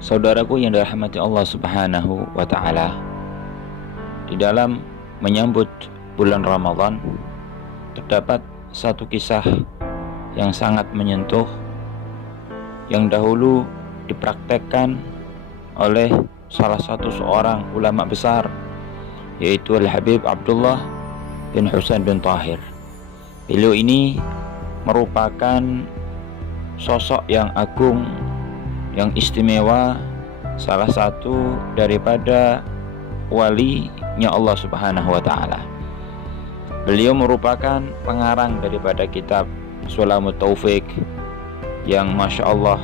Saudaraku yang dirahmati Allah Subhanahu wa Ta'ala, di dalam menyambut bulan Ramadan terdapat satu kisah yang sangat menyentuh, yang dahulu dipraktekkan oleh salah satu seorang ulama besar, yaitu Al-Habib Abdullah bin Husain bin Tahir. Beliau ini merupakan sosok yang agung, yang istimewa, salah satu daripada walinya Allah Subhanahu wa Ta'ala. Beliau merupakan pengarang daripada kitab Sulamut Taufik, yang Masya Allah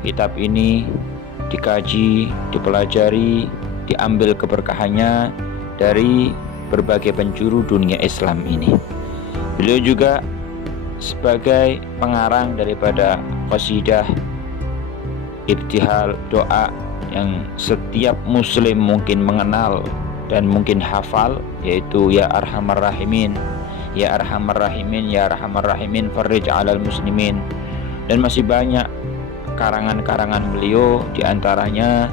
kitab ini dikaji, dipelajari, diambil keberkahannya dari berbagai penjuru dunia Islam ini. Beliau juga sebagai pengarang daripada qasidah ibtihal, doa yang setiap muslim mungkin mengenal dan mungkin hafal, yaitu Ya Arhamar Rahimin, Ya Arhamar Rahimin, Ya Arhamar Rahimin, Farrij alal muslimin. Dan masih banyak karangan-karangan beliau, diantaranya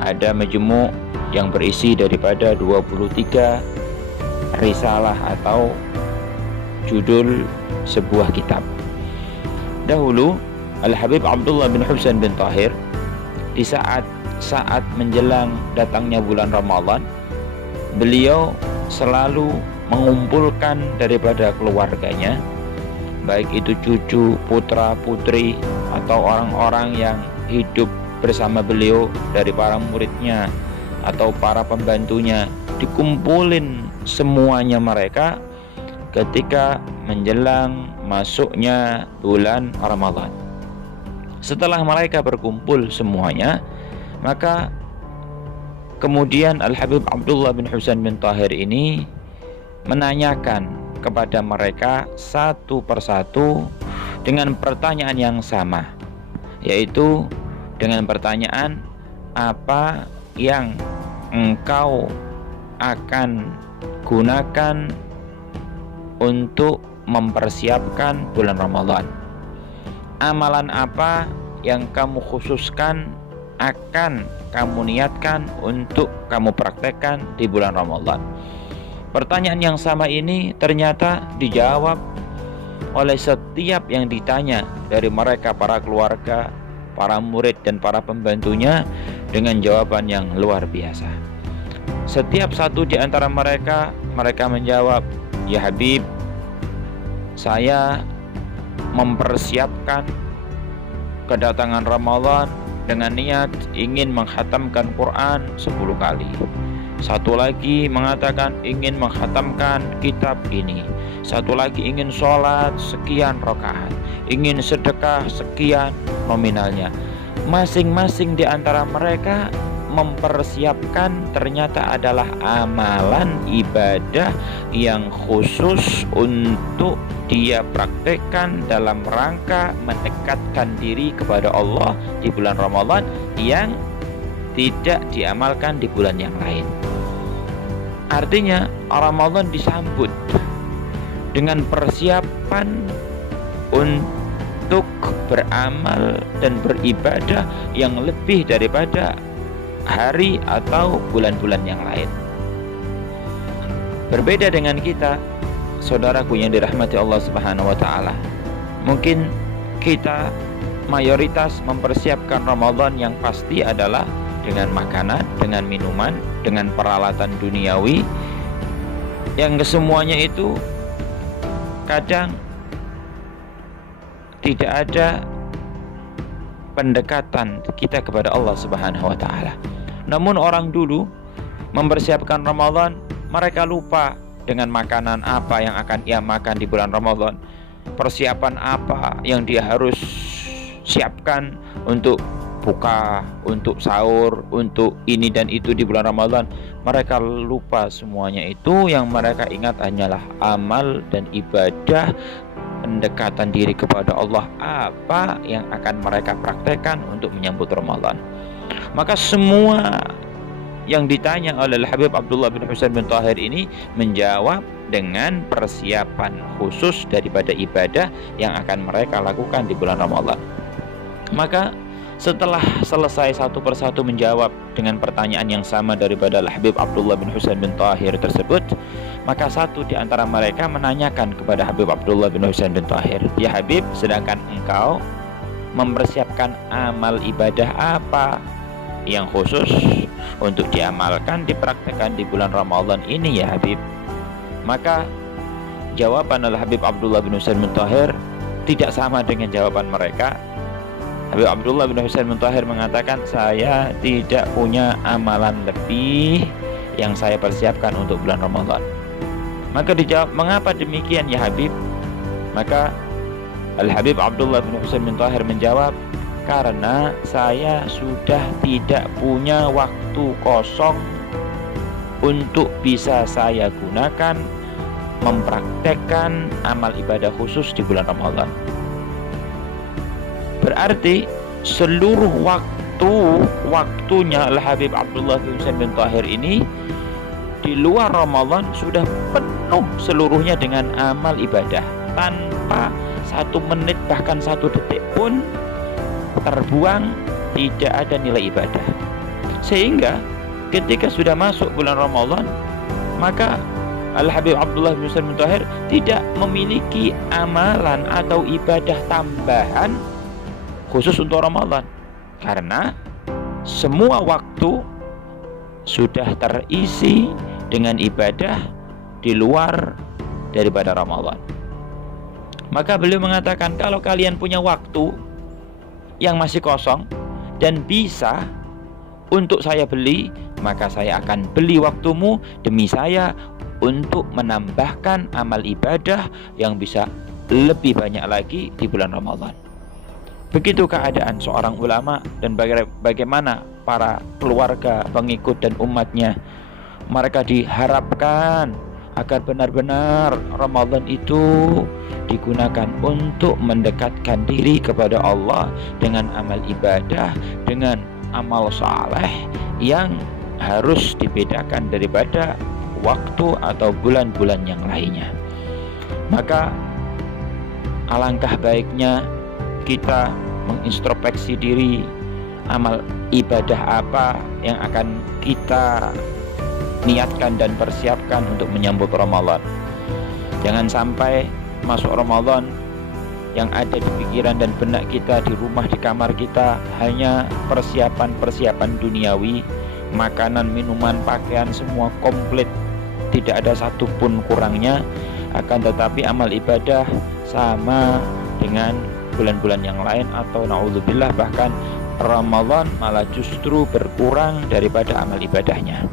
ada majmu' yang berisi daripada 23 risalah atau judul sebuah kitab. Dahulu Al-Habib Abdullah bin Husain bin Tahir, di saat menjelang datangnya bulan Ramadan, beliau selalu mengumpulkan daripada keluarganya, baik itu cucu, putra, putri, atau orang-orang yang hidup bersama beliau dari para muridnya atau para pembantunya, dikumpulin semuanya mereka ketika menjelang masuknya bulan Ramadan. Setelah mereka berkumpul semuanya, maka kemudian Al-Habib Abdullah bin Husain bin Tahir ini menanyakan kepada mereka satu persatu dengan pertanyaan yang sama, yaitu dengan pertanyaan, apa yang engkau akan gunakan untuk mempersiapkan bulan Ramadan? Amalan apa yang kamu khususkan akan kamu niatkan untuk kamu praktekkan di bulan Ramadan? Pertanyaan yang sama ini ternyata dijawab oleh setiap yang ditanya dari mereka, para keluarga, para murid dan para pembantunya, dengan jawaban yang luar biasa. Setiap satu di antara mereka menjawab, "Ya Habib, saya mempersiapkan kedatangan Ramadan dengan niat ingin menghatamkan Quran 10 kali. Satu lagi mengatakan ingin menghatamkan kitab ini. Satu lagi ingin sholat sekian rakaat, ingin sedekah sekian nominalnya." Masing-masing di antara mereka mempersiapkan ternyata adalah amalan ibadah yang khusus untuk dia praktekkan dalam rangka mendekatkan diri kepada Allah di bulan Ramadan yang tidak diamalkan di bulan yang lain. Artinya Ramadan disambut dengan persiapan untuk beramal dan beribadah yang lebih daripada hari atau bulan-bulan yang lain. Berbeda dengan kita, saudaraku yang dirahmati Allah Subhanahu wa Ta'ala, mungkin kita mayoritas mempersiapkan Ramadan yang pasti adalah dengan makanan, dengan minuman, dengan peralatan duniawi, yang kesemuanya itu kadang tidak ada pendekatan kita kepada Allah Subhanahu wa Ta'ala. Namun orang dulu mempersiapkan Ramadan, mereka lupa dengan makanan apa yang akan ia makan di bulan Ramadan, persiapan apa yang dia harus siapkan untuk buka, untuk sahur, untuk ini dan itu di bulan Ramadan. Mereka lupa semuanya itu. Yang mereka ingat hanyalah amal dan ibadah, pendekatan diri kepada Allah, apa yang akan mereka praktekkan untuk menyambut Ramadan. Maka semua yang ditanya oleh Habib Abdullah bin Husain bin Tahir ini menjawab dengan persiapan khusus daripada ibadah yang akan mereka lakukan di bulan Ramadan. Maka Setelah selesai satu persatu menjawab dengan pertanyaan yang sama daripada Al-Habib Abdullah bin Husain bin Tahir tersebut, maka satu di antara mereka menanyakan kepada Habib Abdullah bin Husain bin Tahir, "Ya Habib, sedangkan engkau mempersiapkan amal ibadah apa yang khusus untuk diamalkan, dipraktekkan di bulan Ramadan ini ya Habib?" Maka jawaban Al-Habib Abdullah bin Husain bin Tahir tidak sama dengan jawaban mereka. Habib Abdullah bin Husain bin Tahir mengatakan, "Saya tidak punya amalan lebih yang saya persiapkan untuk bulan Ramadan." Maka dijawab, "Mengapa demikian ya Habib?" Maka Al-Habib Abdullah bin Husain bin Tahir menjawab, "Karena saya sudah tidak punya waktu kosong untuk bisa saya gunakan mempraktekkan amal ibadah khusus di bulan Ramadan." Berarti seluruh waktunya Al-Habib Abdullah bin Husain bin Tahir ini di luar Ramadan sudah penuh seluruhnya dengan amal ibadah, tanpa 1 menit bahkan 1 detik pun terbuang, tidak ada nilai ibadah. Sehingga ketika sudah masuk bulan Ramadan, maka Al-Habib Abdullah bin Husain bin Tahir tidak memiliki amalan atau ibadah tambahan khusus untuk Ramadan, karena semua waktu sudah terisi dengan ibadah di luar daripada Ramadan. Maka beliau mengatakan, kalau kalian punya waktu yang masih kosong dan bisa untuk saya beli, maka saya akan beli waktumu demi saya untuk menambahkan amal ibadah yang bisa lebih banyak lagi di bulan Ramadan. Begitu keadaan seorang ulama dan bagaimana para keluarga, pengikut dan umatnya. Mereka diharapkan agar benar-benar Ramadan itu digunakan untuk mendekatkan diri kepada Allah dengan amal ibadah, dengan amal saleh yang harus dibedakan daripada waktu atau bulan-bulan yang lainnya. Maka alangkah baiknya kita mengintrospeksi diri, amal ibadah apa yang akan kita niatkan dan persiapkan untuk menyambut Ramadan. Jangan sampai masuk Ramadan yang ada di pikiran dan benak kita, di rumah, di kamar kita hanya persiapan-persiapan duniawi, makanan, minuman, pakaian semua komplit, tidak ada satupun kurangnya. Akan tetapi amal ibadah sama dengan bulan-bulan yang lain, atau naudzubillah bahkan Ramadan malah justru berkurang daripada amal ibadahnya.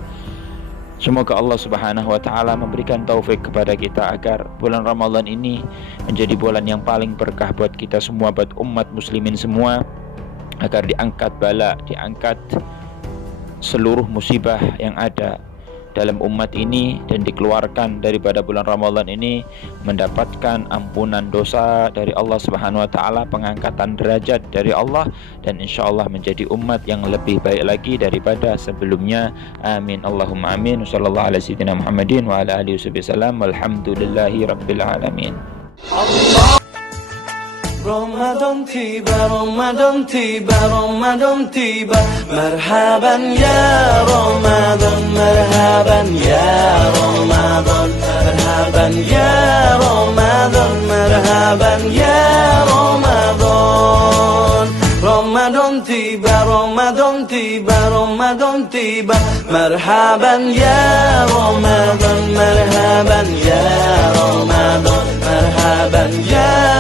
Semoga Allah Subhanahu wa taala memberikan taufik kepada kita agar bulan Ramadan ini menjadi bulan yang paling berkah buat kita semua, buat umat muslimin semua, agar diangkat bala, diangkat seluruh musibah yang ada dalam umat ini dan dikeluarkan daripada bulan Ramadan ini, mendapatkan ampunan dosa dari Allah Subhanahu wa taala, pengangkatan derajat dari Allah, dan insyaallah menjadi umat yang lebih baik lagi daripada sebelumnya. Amin Allahumma amin. Wassallallahu ala sayyidina Muhammadin wa ala alihi wasallam. Walhamdulillahi rabbil alamin. رمضان تيبا رمضان تيبا رمضان تيبا مرحبا يا رمضان مرحبا يا رمضان مرحبا يا رمضان مرحبا يا رمضان رمضان تيبا رمضان تيبا رمضان تيبا مرحبا يا رمضان مرحبا يا رمضان مرحبا يا